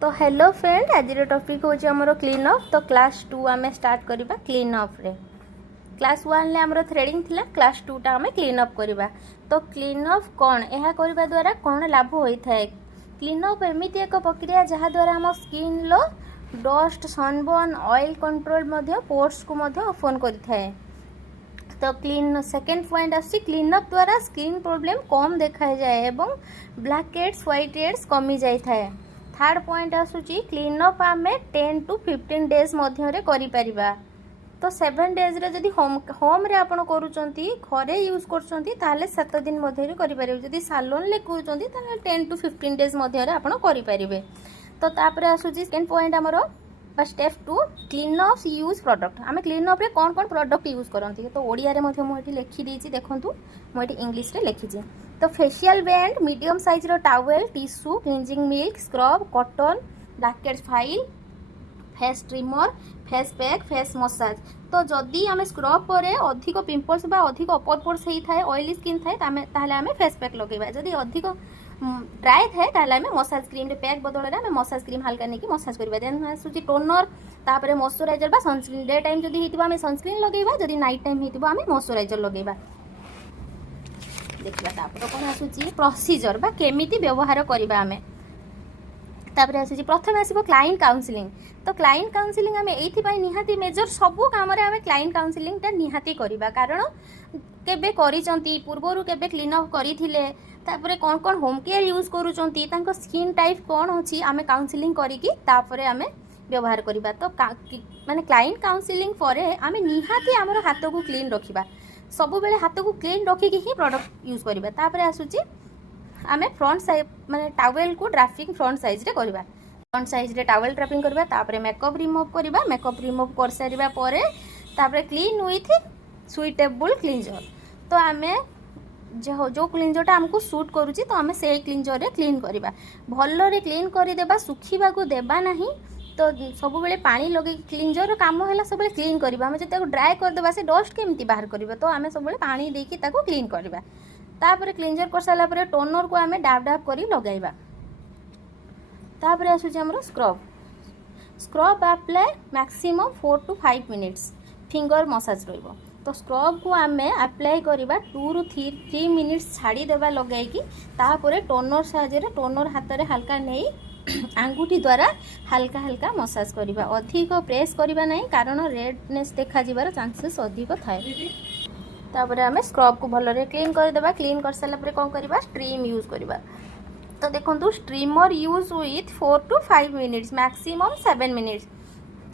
तो hello friend, आज topic हूँ आमर क्लीन अप। तो क्लास 2 आम स्टार्ट करवा क्लीन अप रे। क्लास 1 ले आमर थ्रेडिंग थिला, क्लास 2 टा आम क्लीन अप करवा। तो क्लीन अप कौन, यह करने द्वारा कौन लाभ होता है? क्लीन अप एमती एक प्रक्रिया जहाँ द्वारा आम स्किन लो dust sunburn oil control pores को ओपन करें। तो क्लीन सेकेंड पॉइंट आसी क्लीन अप द्वारा स्किन प्रॉब्लम कम देखा जाए एवं ब्लैक हेड्स व्हाइट हेड्स कमी जाए। थर्ड पॉइंट आसूची क्लीन अप आम 10 to 15 डेज मध्य करि परिबा। तो 7 डेज रे जदि होम रे आपण करूचंती घरे यूज करचंती ताले 7 दिन मध्य करि परिबे। जदि सालोन ले करूचंती ताले 10 to 15 डेज मध्य रे आपण करि परिबे। तो तापरे आसूची सेकंड पॉइंट हमरो step 2 clean up use product. आम क्लीन अप रे कौन कौन प्रोडक्ट यूज करती तो ओडिया रे मध्य मुझे लिखी देछि। देखंतु मुझे इंग्लिश रे लिखिछि। तो फेशियल बैंड, मीडियम साइज रो towel, tissue, cleansing milk, scrub, cotton, blackhead file, face trimmer, face pack, face massage. तो जदि आम स्क्रब पर अधिक पिंपल्स बा अधिक अपर पोर्स होता है ऑयली स्किन थाए ताहले आम फेस पैक लगेबा। जदि अधिक ड्राई थाए ताहले आम मसाज क्रीम रे पैक बदल में आम मसाज क्रीम हल्का नहीं मसाज करबा। देन आसुची टोनर, तापर मॉइस्चराइजर बा सनस्क्रीन। डे टाइम जदि हितबा आम सनस्क्रीन लगेबा, जदि नाइट टाइम हितबा आम मॉइस्चराइजर लगेबा। देखा तापर कौन आसूची प्रोसीजर बा केमिति व्यवहार करबा आमे। तापर आसूची प्रथम आसीबो क्लाइंट काउंसलिंग। तो क्लाइंट काउंसलिंग आमे एथि पई निहाती मेजर सबु काम रे आमे क्लाइंट काउंसलिंग ता निहाती करबा। कारण केबे करिचंती पूर्वरु केबे क्लीन अप करिथिले, तापर कौन कौन होम केयर यूज करूचंती, तांको स्किन टाइप कौन होची, आमे काउंसलिंग करिकी तापर आमे व्यवहार करबा। तो माने क्लाइंट काउंसलिंग परे आमे निहाती हमर हाथ को क्लीन रखिबा। सबु बेले हाथ को क्लीन रखिकी ही प्रोडक्ट यूज करबा। तापर आसूची आमे फ्रंट साइड माने टावेल को ड्राफ्टिंग फ्रंट साइज रे करबा। फ्रंट साइज रे टावेल ड्राफ्टिंग करबा। तापर मेकअप रिमूव करबा। मेकअप रिमूव कर सारिबा परे तापर क्लीन विथ सुइटेबल क्लींजर। तो आमे जो क्लींजर हमको सूट करूची तो आमे से क्लींजर रे क्लीन करबा। भल्लो रे क्लीन करि देबा, सुखीबा को देबा नहीं। तो सब बेले पानी लगे क्लींजर काम है सब क्लीन करबा। आमे जते ड्राई कर देबा से डस्ट केमती बाहर करबा। तो आमे सब बेले पानी देकी ताको क्लीन करबा। तापर क्लींजर कर साला परे टोनर को आमे डाब डाब करी लगाइबा। तापर आसुची हमरो scrub. Scrub apply maximum 4 to 5 minutes finger massage रहइबो। तो स्क्रब को आमे अप्लाई करबा 2 to 3 मिनिट्स छाड़ी देबा लगाइकी। तापर टोनर साहाय्य रे टोनर हाथ रे हल्का नहीं आंगुठी द्वारा हल्का हल्का मसाज करबा। अधिक प्रेस करबा नहीं कारण रेडनेस देखा जिबार चांसेस अधिक थाए। तापर आमे स्क्रब को भल रे क्लीन कर देबा। क्लीन कर साला परे कोन करबा स्ट्रीम यूज करबा। तो देखंतु streamer use with 4 to 5 minutes maximum 7 minutes.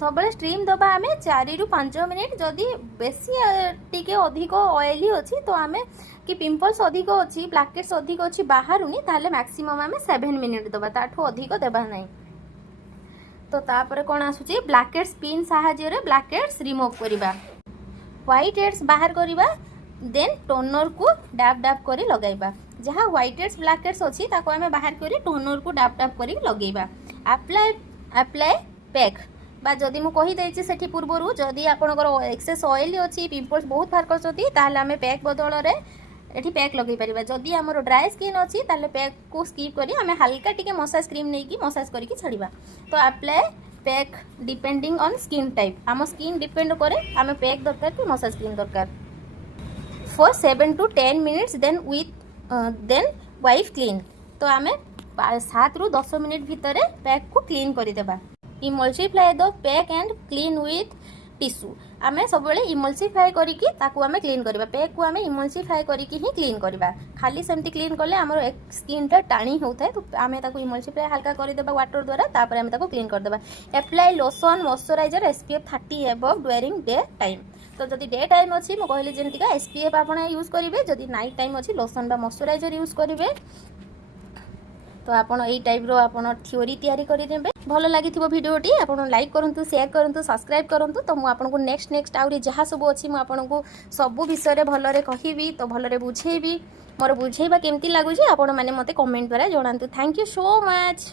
सब स्ट्रीम दबा आमे 4 to 5 मिनिट। जदि बेसी टिके अधिक ऑयली अछि तो आमे कि पिंपल्स अधिक अछि ब्लैकेट्स अधिक अछि बाहरुनी ताले मैक्सिमम आमे 7 मिनिट दबा, ताठो अधिक देबा नहीं। तो तापर कोन आसुची ब्लैकेट्स पिन सहाय्य रे ब्लैकेट्स रिमूव करबा। व्हाइट हेड्स बाहर करबा। देन टोनर को डाब डाब करी लगाइबा। जहाँ व्हाइट हेड्स ब्लैक हेड्स अच्छी ताको आमे बाहर करी टोनर को डाब डाब करी लगेबा। अप्लाई पैक बा जदि मु कहि दैछि सेठी पूर्वरु जदि आपनकर एक्सेस ऑयली अछि पिंपल्स बहुत बाहर करछथि ताले आमे पैक बदल रे एठी पैक लगै परिबा। जदि हमर ड्राई स्किन अछि ताले पैक को स्किप करी आमे हल्का टिके मसाज क्रीम नै की मसाज करी की छाड़ीबा। तो apply pack depending on skin type. आम स्किन डिपेंड करे आमे पैक दरकार कि मसाज क्रीम दरकार। For 7 to 10 minutes then wipe clean. तो आमे 7 ରୁ 10 मिनिट भितर पैक को क्लीन कर देबा। Emulsify the pack and clean with tissue. आमे सब बेले इमल्सिफाई करिकी ताकू आमे क्लीन करबा। पैक को आमे इमल्सिफाई करिकी ही क्लीन करबा। खाली सेमती क्लीन करले हमर स्किन टा टाणी होता है। तो आमे ताकू इमल्सिफाई हल्का कर देबा वाटर द्वारा। तापर आमे ताकू क्लीन कर देबा। Apply lotion moisturiser SPF 30 above during day time. तो जदि डे टाइम अच्छी मुझे कहली जमीका SPF आप यूज करेंगे। जदि नाइट टाइम अच्छी लोशन बा मॉइस्चराइजर यूज करेंगे। तो आपन एई टाइप रो आपन थ्योरी तैयारी करि देबे। भलो लागिथिबो वीडियोटी आपन लाइक करंतु शेयर करंतु सब्सक्राइब करंतु। तो मु आपन को नेक्स्ट आउरी जहाँ सब अच्छी मु आपन को सब विषय रे भलो रे कहिबी। तो भलो रे बुझेबी। मोर बुझेबा केमती लागुची आपन माने मते कमेंट द्वारा जणांतु। Thank you so much.